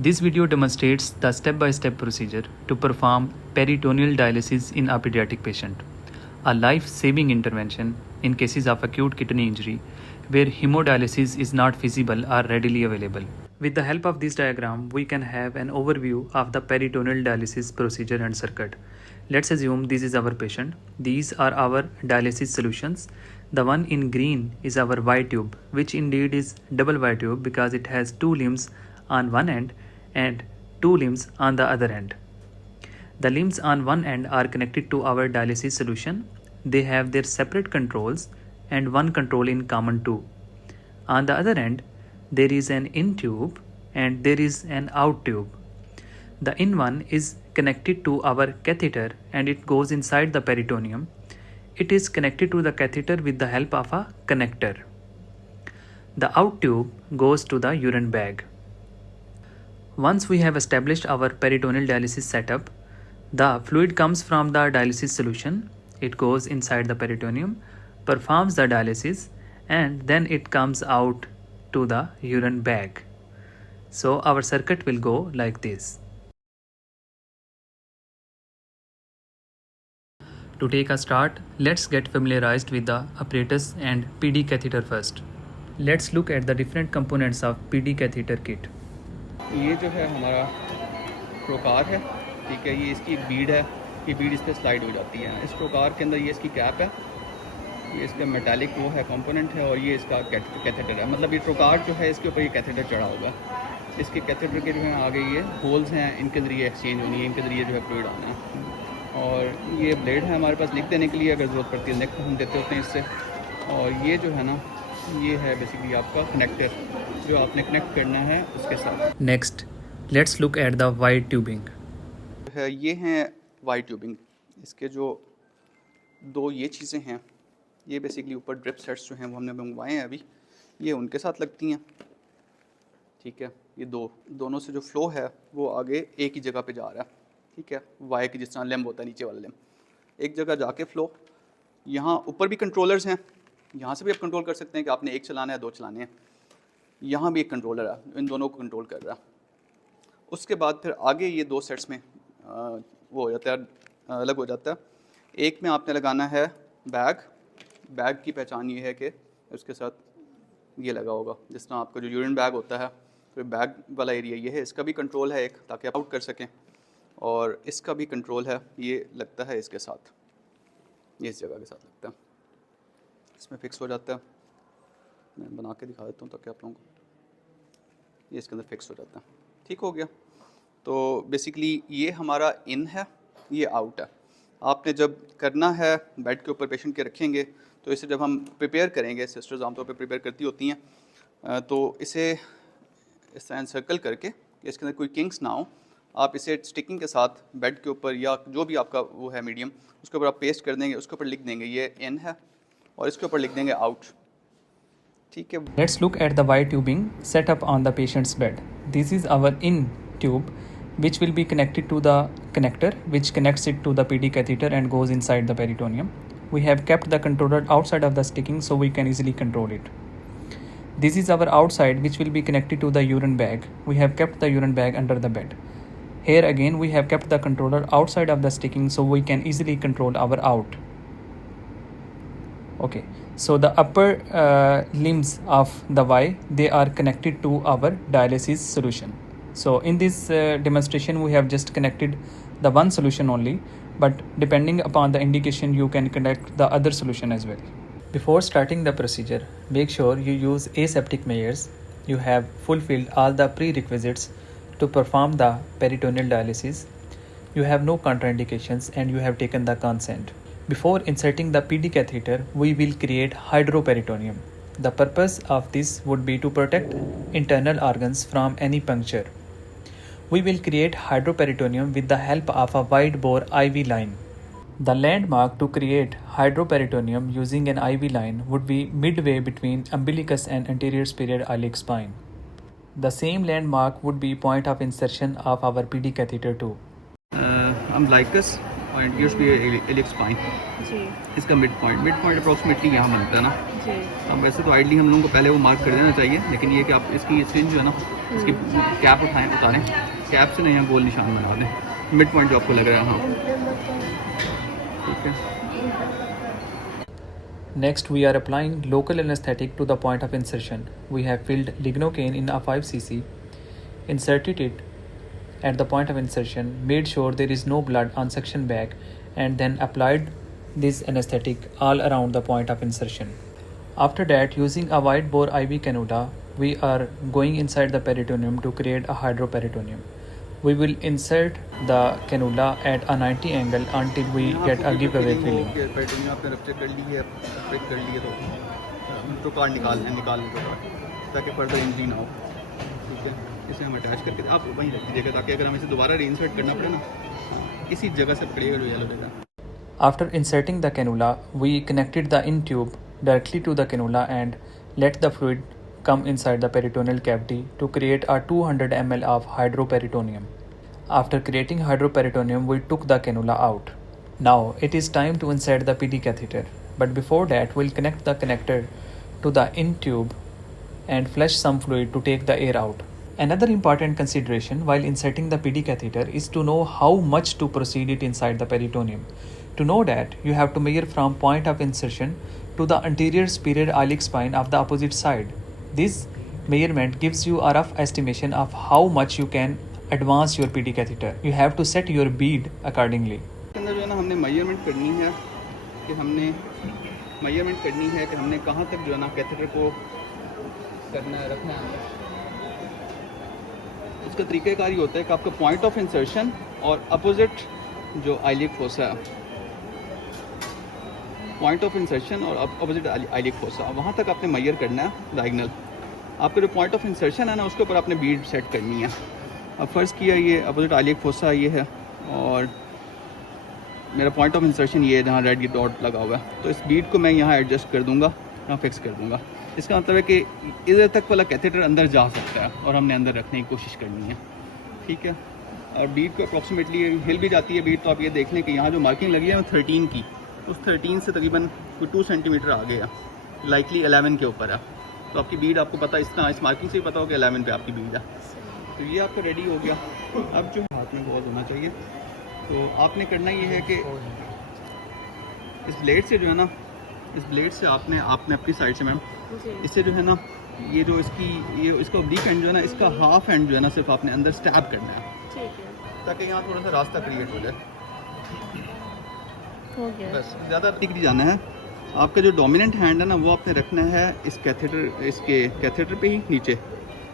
This video demonstrates the step-by-step procedure to perform peritoneal dialysis in a pediatric patient, a life-saving intervention in cases of acute kidney injury where hemodialysis is not feasible or readily available. With the help of this diagram, we can have an overview of the peritoneal dialysis procedure and circuit. Let's assume this is our patient. These are our dialysis solutions. The one in green is our Y tube, which indeed is double Y tube because it has two limbs on one end and two limbs on the other end. The limbs on one end are connected to our dialysis solution. They have their separate controls and one control in common too. On the other end, there is an in tube and there is an out tube. The in one is connected to our catheter and it goes inside the peritoneum. It is connected to the catheter with the help of a connector. The out tube goes to the urine bag. Once we have established our peritoneal dialysis setup, the fluid comes from the dialysis solution. It goes inside the peritoneum, performs the dialysis, and then it comes out to the urine bag. So our circuit will go like this. To take a start, let's get familiarized with the apparatus and PD catheter first. Let's look at the different components of PD catheter kit. ये जो है हमारा ट्रोकार है, ठीक है। ये इसकी एक बीड है, ये बीड इस पर स्लाइड हो जाती है। इस ट्रोकार के अंदर ये इसकी कैप है, ये इसका मेटालिक वो है कंपोनेंट है, और ये इसका कैथेटर है। मतलब ये ट्रोकार जो है इसके ऊपर ये कैथेटर चढ़ा होगा। इसके कैथेटर के जो है आगे ये होल्स हैं, इनके ज़रिए एक्सचेंज होनी है, इनके ज़रिए जो है फ्लूइड आना है। और ये ब्लेड है हमारे पास लिख देने के लिए, अगर ज़रूरत पड़ती है लिख हम देते होते हैं इससे। और ये जो है ना, ये है बेसिकली आपका कनेक्टर जो आपने कनेक्ट करना है उसके साथ। Next, let's look at the Y tubing है। ये हैं वाई ट्यूबिंग। इसके जो दो ये चीज़ें हैं, ये बेसिकली ऊपर ड्रिप सेट्स जो हैं वो हमने मंगवाए हैं अभी, ये उनके साथ लगती हैं, ठीक है। ये दोनों से जो फ़्लो है वो आगे एक ही जगह पे जा रहा है, ठीक है। वाई की जिस तरह लेम्ब होता है नीचे वाला लेम्ब, एक जगह जाके फ़्लो। यहाँ ऊपर भी कंट्रोलर्स हैं, यहाँ से भी आप कंट्रोल कर सकते हैं कि आपने एक चलाना है, दो चलाने हैं। यहाँ भी एक कंट्रोलर है, इन दोनों को कंट्रोल कर रहा है। उसके बाद फिर आगे ये दो सेट्स में वो हो जाता है, अलग हो जाता है। एक में आपने लगाना है बैग की पहचान ये है कि उसके साथ ये लगा होगा, जिस तरह आपका जो यूरिन बैग होता है, तो बैग वाला एरिया ये है। इसका भी कंट्रोल है एक, ताकि आप आउट कर सकें। और इसका भी कंट्रोल है, ये लगता है इसके साथ, ये इस जगह के साथ लगता है, इसमें फिक्स हो जाता है। मैं बना के दिखा देता हूँ ताकि आप लोगों को, ये इसके अंदर फिक्स हो जाता है, ठीक हो गया। तो बेसिकली ये हमारा इन है, ये आउट है। आपने जब करना है बेड के ऊपर पेशेंट के रखेंगे, तो इसे जब हम प्रिपेयर करेंगे, सिस्टर्स आमतौर पे प्रिपेयर करती होती हैं, तो इसे इस तरह सर्कल करके, इसके अंदर कोई किंग्स ना हो, आप इसे स्टिकिंग के साथ बेड के ऊपर या जो भी आपका वो है मीडियम, उसके ऊपर आप पेस्ट कर देंगे। उसके ऊपर लिख देंगे ये इन है, और इसके ऊपर लिख देंगे आउट, ठीक है। Let's look at the Y tubing set up on the patient's bed. This is our in tube, which will be connected to the connector, which connects it to the PD catheter and goes inside the peritoneum. We have kept the controller outside of the sticking so we can easily control it. This is our outside, which will be connected to the urine bag. We have kept the urine bag under the bed. Here again we have kept the controller outside of the sticking so we can easily control our out. Okay, so the upper limbs of the Y, they are connected to our dialysis solution. So in this demonstration we have just connected the one solution only, but depending upon the indication you can connect the other solution as well. Before starting the procedure, make sure you use aseptic measures. You have fulfilled all the prerequisites to perform the peritoneal dialysis. You have no contraindications and you have taken the consent. Before inserting the PD catheter, we will create hydroperitoneum. The purpose of this would be to protect internal organs from any puncture. We will create hydroperitoneum with the help of a wide bore IV line. The landmark to create hydroperitoneum using an IV line would be midway between umbilicus and anterior superior iliac spine. The same landmark would be point of insertion of our PD catheter too. Umbilicus, point, ये उसकी iliac spine, जी इसका mid point approximately यहाँ बनता है ना। जी अब वैसे तो आइडली हम लोगों को पहले वो मार्क कर देना चाहिए, लेकिन ये कि आप इसकी सिरिंज जो है ना, इसकी कैप उतारें, कैप से ना यहाँ गोल निशान बना दें, मिड पॉइंट जो आपको लग रहा है। हाँ ठीक है। Next, we are applying local anesthetic to the point of insertion. We have filled lignocaine in a 5 cc, inserted it at the point of insertion, made sure there is no blood on suction bag, and then applied this anesthetic all around the point of insertion. After that, using a wide bore IV cannula, we are going inside the peritoneum to create a hydroperitoneum. We will insert the cannula at a 90 angle until we get a giveaway filling. आपने rupture कर ली है, break कर ली है, तो card निकाल लें ताकि further injury ना हो। ठीक है, इसे हम अटैच करके आप वहीं रख दीजिएगा ताकि अगर हमें इसे दोबारा रीइंसर्ट करना पड़े ना, इसी जगह से पकड़िएगा जो येलो देगा। After inserting the cannula, we connected the in tube directly to the cannula and let the fluid come inside the peritoneal cavity to create a 200 ml of hydroperitoneum. After creating hydroperitoneum, we took the cannula out. Now it is time to insert the PD catheter, but before that we'll connect the connector to the in tube and flush some fluid to take the air out. Another important consideration while inserting the PD catheter is to know how much to proceed it inside the peritoneum. To know that, you have to measure from point of insertion to the anterior superior iliac spine of the opposite side. This measurement gives you a rough estimation of how much you can advance your PD catheter. You have to set your bead accordingly. इसके अंदर जो है ना हमने measurement करनी है कि हमने कहाँ तक जो है ना कैथेटर को करना है, रखना है। उसका तरीक़ाकार ये होता है कि आपका पॉइंट ऑफ इंसर्शन और अपोजिट जो आइलिक फोसा है, पॉइंट ऑफ इंसर्शन और अपोजिट आइलिक फोसा, वहाँ तक आपने मेजर करना है डायगोनल। आपका जो पॉइंट ऑफ इंसर्शन है ना, उसके ऊपर आपने बीड सेट करनी है। अब फ़र्ज़ किया ये अपोजिट आइलिक फोसा ये है और मेरा पॉइंट ऑफ इंसर्शन ये जहाँ रेड ये डॉट लगा हुआ है, तो इस बीड को मैं यहाँ एडजस्ट कर दूँगा, यहाँ फिक्स कर दूँगा। इसका मतलब है कि इधर तक वाला कैथेटर अंदर जा सकता है और हमने अंदर रखने की कोशिश करनी है। ठीक है, और बीड को अप्रॉक्सीमेटली हिल भी जाती है बीड, तो आप ये देख लें कि यहाँ जो मार्किंग लगी है 13 की, उस 13 से तकरीबन कोई 2 सेंटीमीटर आगे है, लाइकली 11 के ऊपर है। तो आपकी बीड आपको पता इस मार्किंग से ही पता हो कि 11 पे आपकी बीड है। तो ये आपका रेडी हो गया। अब जो हाथ में बहुत होना चाहिए, तो आपने करना ये है कि इस ब्लेड से जो है ना, इस ब्लेड से आपने अपनी साइड से मैम, इससे जो है ना ये जो इसका ओब्लिक एंड जो है ना, इसका हाफ एंड जो है ना सिर्फ आपने अंदर स्टैब करना है, ठीक है, ताकि यहाँ थोड़ा सा रास्ता क्रिएट हो जाए। हो गया। बस ज़्यादा टिक जाना है। आपका जो डोमिनेंट हैंड है ना, वो आपने रखना है इसके कैथेटर पे ही नीचे,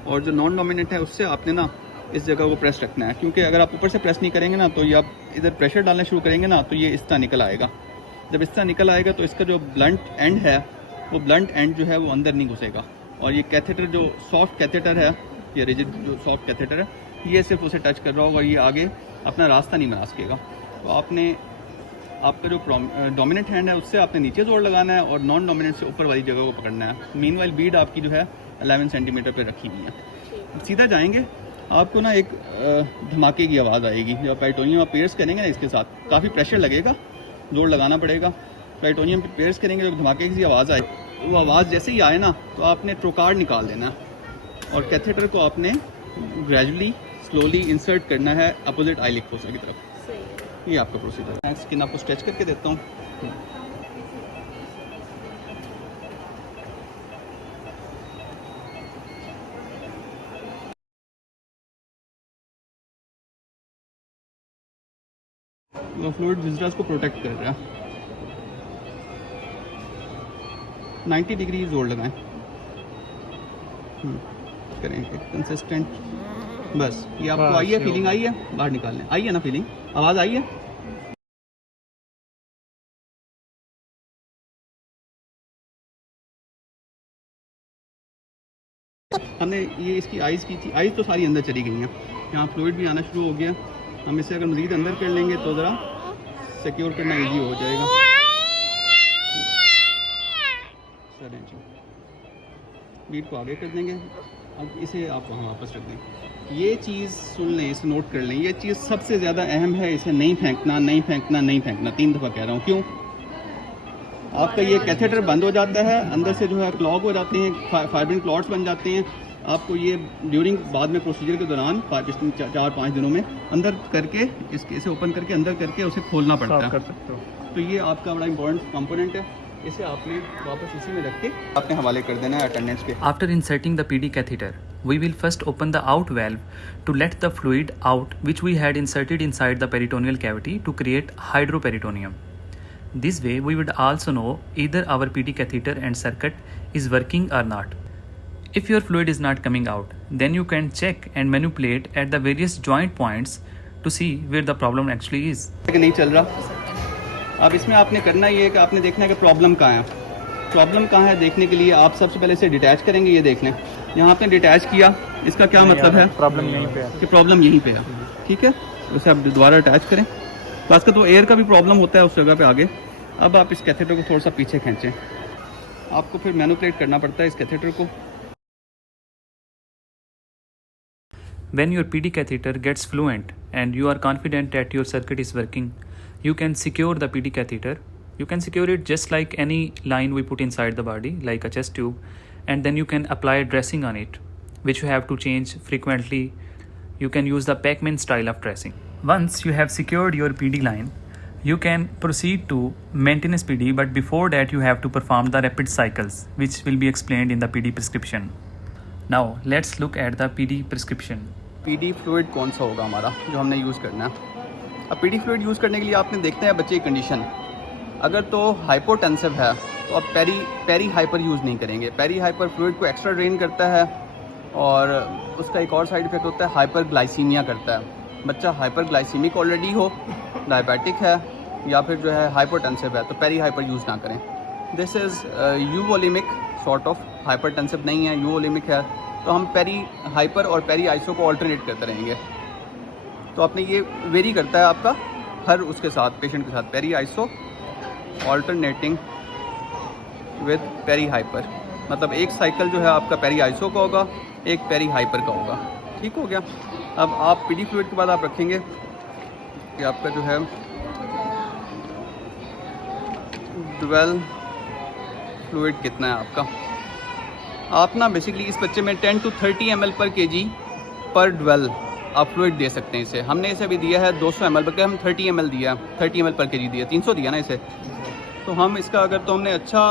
और जो नॉन डोमिनेंट है उससे आपने ना इस जगह को प्रेस रखना है, क्योंकि अगर आप ऊपर से प्रेस नहीं करेंगे ना, तो ये आप इधर प्रेशर डालना शुरू करेंगे ना, तो ये इस तरह निकल आएगा। जब इस तरह निकल आएगा तो इसका जो ब्लंट एंड है, वो ब्लंट एंड जो है वो अंदर नहीं घुसेगा, और ये कैथेटर जो सॉफ्ट कैथेटर है, ये रिजिड जो सॉफ्ट कैथेटर है, ये सिर्फ उसे टच कर रहा होगा, ये आगे अपना रास्ता नहीं बना सकेगा। तो आपका जो डोमिनेंट हैंड है उससे आपने नीचे जोर लगाना है, और नॉन डोमिनेंट से ऊपर वाली जगह को पकड़ना है। मीनवाइल बीड आपकी जो है 11 सेंटीमीटर पे रखी हुई है। सीधा जाएंगे, आपको ना एक धमाके की आवाज़ आएगी जब पेरिटोनियम आप पेयर्स करेंगे ना, इसके साथ काफ़ी प्रेशर लगेगा, जोर लगाना पड़ेगा। पेरिटोनियम पे पेयर्स करेंगे, जब धमाके की आवाज़ आए, वो आवाज़ जैसे ही आए ना, तो आपने ट्रोकार्ड निकाल देना है और कैथेटर को आपने ग्रेजुअली स्लोली इंसर्ट करना है अपोजिट आइलिक फोसा की तरफ। ये आपका प्रोसीजर है। स्किन आपको स्ट्रेच करके देता हूँ। वो फ्लूइड विजिटर्स को प्रोटेक्ट कर रहा है। 90 डिग्री जोर लगाएं, करें एक कंसिस्टेंट। बस ये आपको आई है, फीलिंग आई है, बाहर निकाल लें। आई है ना फीलिंग, आवाज़ आई है? हमने ये इसकी आइज़ की थी, आइज़ तो सारी अंदर चली गई हैं, यहाँ फ्लूइड भी आना शुरू हो गया। हम इसे अगर मज़ीद अंदर कर लेंगे तो ज़रा सिक्योर करना ईजी हो जाएगा। बीट को आगे कर देंगे, अब इसे आप वहाँ वापस रख दें। ये चीज़ सुन लें, इसे नोट कर लें, ये चीज़ सबसे ज़्यादा अहम है। इसे नहीं फेंकना, नहीं फेंकना, नहीं फेंकना, 3 दफ़ा कह रहा हूँ। क्यों? आपका ये कैथेटर बंद हो जाता है, अंदर से जो है क्लॉग हो जाते हैं, फाइब्रिन क्लॉट्स बन जाते हैं। आपको ये ड्यूरिंग बाद में प्रोसीजर के दौरान 4-5 दिनों में अंदर करके इसके इसे ओपन करके अंदर करके उसे खोलना पड़ता है। कर सकते हो। तो ये आपका बड़ा इंपॉर्टेंट कंपोनेंट है। इसे आपने वापस इसी में रख के आपने हवाले कर देना है अटेंडेंस के। After inserting the PD catheter, we will first open the out valve to let the fluid out which we had inserted inside the peritoneal cavity to create hydroperitoneum. This way, we would also know either our PD catheter and circuit is working or not. If your fluid is not coming out, then you can check and manipulate at the various joint points to see where the problem actually is. नहीं चल रहा। अब इसमें आपने करना ये है कि आपने देखना है कि प्रॉब्लम कहाँ है। प्रॉब्लम कहाँ है देखने के लिए आप सबसे पहले इसे डिटैच करेंगे। ये देख लें, यहाँ आपने डिटैच किया, इसका क्या मतलब है? प्रॉब्लम यहीं पे है कि प्रॉब्लम यहीं पे है। ठीक है, उसे आप दोबारा अटैच करें। खासकर तो एयर का भी प्रॉब्लम होता है उस जगह पे आगे। अब आप इस कैथेटर को थोड़ा सा पीछे खींचें। आपको फिर मैनिपुलेट करना पड़ता है इस कैथेटर को। When your PD catheter gets fluent and you are confident that your circuit is working, you can secure the PD catheter. You can secure it just like any line we put inside the body, like a chest tube, and then you can apply dressing on it, which you have to change frequently. You can use the Pac-Man style of dressing. Once you have secured your PD line, you can proceed to maintenance PD, but before that you have to perform the rapid cycles, which will be explained in the PD prescription. Now let's look at the PD prescription. PD fluid कौन सा होगा हमारा जो हमने use करना है। अब PD fluid use करने के लिए आपने देखना है बच्चे की कंडीशन। अगर तो हाइपोटेंसिव है तो आप पेरी हाइपर यूज़ नहीं करेंगे। पेरी हाइपर फ्लूइड को एक्स्ट्रा ड्रेन करता है और उसका एक और साइड इफेक्ट होता है, हाइपर ग्लाइसीमिया करता है। बच्चा हाइपर ग्लाइसीमिक ऑलरेडी हो, डायबिटिक है या फिर जो है हाइपोटेंसिव है, तो पेरी हाइपर यूज़ ना करें। This is euvolemic sort of, hypertensive नहीं है, यूवोलिमिक है। तो हम पेरी हाइपर और पेरी आइसो को ऑल्टरनेट करते रहेंगे। तो आपने ये वेरी करता है आपका हर उसके साथ, पेशेंट के साथ, peri iso alternating with peri hyper. मतलब एक साइकिल जो है आपका पेरी आइसो का होगा, एक पेरी हाइपर का होगा। ठीक हो गया। अब आप पीडी फ्लूइड के बाद आप रखेंगे कि आपका जो है ड्वेल फ्लूइड कितना है आपका। आप ना बेसिकली इस बच्चे में 10 to 30 ml पर kg पर ड्वेल आप फ्लूइड दे सकते हैं इसे। हमने इसे अभी दिया है 200 ml, बल्कि हम 30 ml दिया है, 30 ml पर kg दिया, 300 दिया ना इसे। तो हम इसका अगर तो हमने अच्छा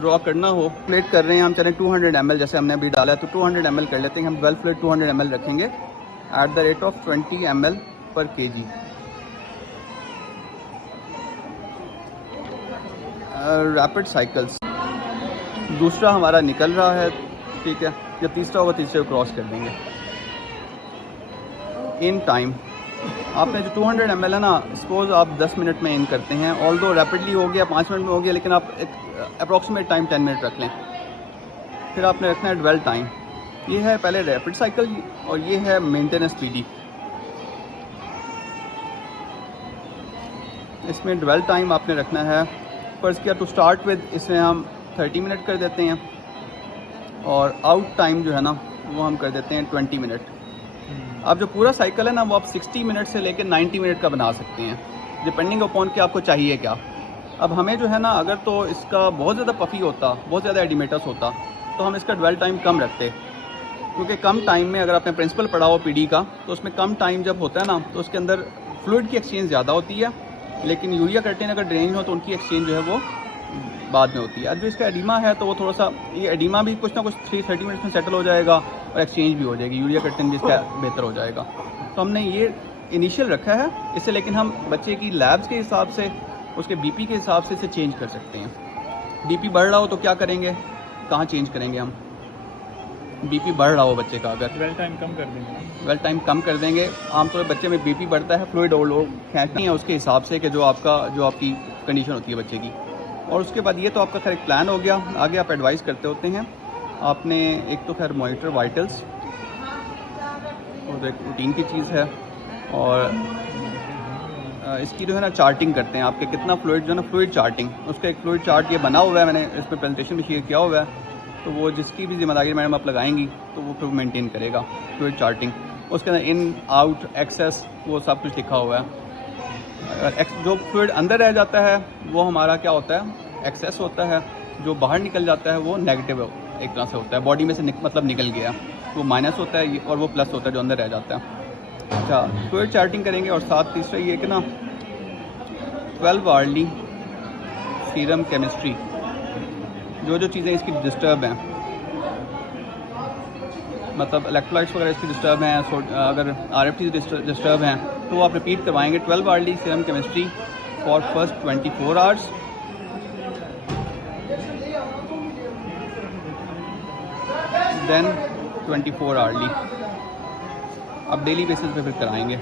ड्रॉ करना हो, प्लेट कर रहे हैं हम, चलें 200 ml जैसे हमने अभी डाला है तो 200 ml कर लेते हैं हम। ड्वेल फ्लूइड 200 ml रखेंगे at the rate of 20 ml पर kg। रैपिड साइकिल्स दूसरा हमारा निकल रहा है, ठीक है। जब तीसरा होगा तीसरे को क्रॉस कर देंगे। इन टाइम आपने जो 200 ml है ना, सपोज आप 10 मिनट में इन करते हैं, ऑल दो रैपिडली हो गया, 5 मिनट में हो गया, लेकिन आप अप्रॉक्सीमेट टाइम 10 मिनट रख लें। फिर आपने रखना है ड्वेल टाइम। ये है पहले रैपिड साइकिल और ये है मेंटेनेंस पीडी। इसमें ड्वेल टाइम आपने रखना है, फर्स्ट किया टू स्टार्ट विद, इसमें हम 30 मिनट कर देते हैं और आउट टाइम जो है ना वो हम कर देते हैं 20 मिनट। अब जो पूरा साइकिल है ना वो आप 60 मिनट से लेकर 90 मिनट का बना सकते हैं, डिपेंडिंग अपॉन कि आपको चाहिए क्या। अब हमें जो है ना, अगर तो इसका बहुत ज़्यादा पफ़ी होता, बहुत ज़्यादा एडिमेटस होता, तो हम इसका ड्वेल टाइम कम रखते, क्योंकि कम टाइम में अगर आपने प्रिंसिपल पढ़ा हो पीडी का, तो उसमें कम टाइम जब होता है ना तो उसके अंदर फ्लूइड की एक्सचेंज ज़्यादा होती है, लेकिन यूरिया कर्टेन अगर ड्रेन हो तो उनकी एक्सचेंज जो है वो बाद में होती है। अब जो इसका एडिमा है तो वो थोड़ा सा, ये एडिमा भी कुछ ना कुछ 30 मिनट्स में सेटल हो जाएगा और एक्सचेंज भी हो जाएगी, यूरिया कर्टेन भी इसका बेहतर हो जाएगा। तो हमने ये इनिशियल रखा है इसे, लेकिन हम बच्चे की लैब्स के हिसाब से, उसके बीपी के हिसाब से इसे चेंज कर सकते हैं। बीपी बढ़ रहा हो तो क्या करेंगे, कहाँ चेंज करेंगे हम? बीपी बढ़ रहा हो बच्चे का, अगर वेल टाइम कम कर देंगे, वेल टाइम कम कर देंगे। आमतौर पर बच्चे में बीपी बढ़ता है, फ्लूइड ओवरलोड खींचनी है उसके हिसाब से कि जो आपकी कंडीशन होती है बच्चे की। और उसके बाद ये तो आपका खैर एक प्लान हो गया। आगे आप एडवाइस करते होते हैं। आपने एक तो खैर मॉनिटर वाइटल्स, और एक रूटीन की चीज़ है, और इसकी जो है ना चार्टिंग करते हैं आपके कितना फ्लूइड, जो है ना फ्लूइड चार्टिंग, उसका एक फ्लूइड चार्ट ये बना हुआ है, मैंने इसमें प्रेजेंटेशन भी शेयर किया हुआ है। तो वो जिसकी भी जिम्मेदारी मैडम आप लगाएंगी तो वो फिर मेंटेन करेगा फ्लूइड चार्टिंग। उसके अंदर इन आउट एक्सेस वो सब कुछ लिखा हुआ है। अगर जो फ्लूइड अंदर रह जाता है वो हमारा क्या होता है, एक्सेस होता है। जो बाहर निकल जाता है वो नेगेटिव एक तरह से होता है, बॉडी में से मतलब निकल गया, वो माइनस होता है और वो प्लस होता है जो अंदर रह जाता है। अच्छा, फ्लूइड चार्टिंग करेंगे। और साथ तीसरा ये कि ना 12 आवर्ली सीरम केमिस्ट्री, जो चीज़ें इसकी डिस्टर्ब हैं, मतलब इलेक्ट्रोलाइट्स वगैरह इसकी डिस्टर्ब हैं, अगर RFT डिस्टर्ब हैं तो वो आप रिपीट करवाएंगे। 12 hourly serum chemistry for first 24 hours, then 24 hourly. अब डेली बेसिस पे फिर कराएंगे।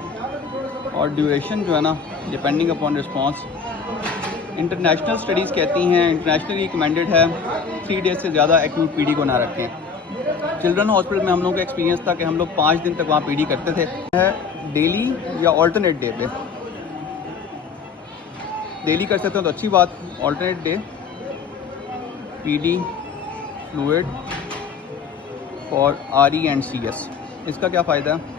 और ड्यूरेशन जो है ना, depending upon response, international studies कहती हैं, इंटरनेशनली रिकमेंडेड है 3 डेज से ज़्यादा एक्यूट PD को ना रखें। चिल्ड्रन हॉस्पिटल में हम लोगों का एक्सपीरियंस था कि हम लोग 5 दिन तक वहाँ PD करते थे। डेली या ऑल्टरनेट डे पे, डेली कर सकते हो तो अच्छी बात, ऑल्टरनेट डे PD फ्लूइड और RE एंड CS। इसका क्या फ़ायदा है,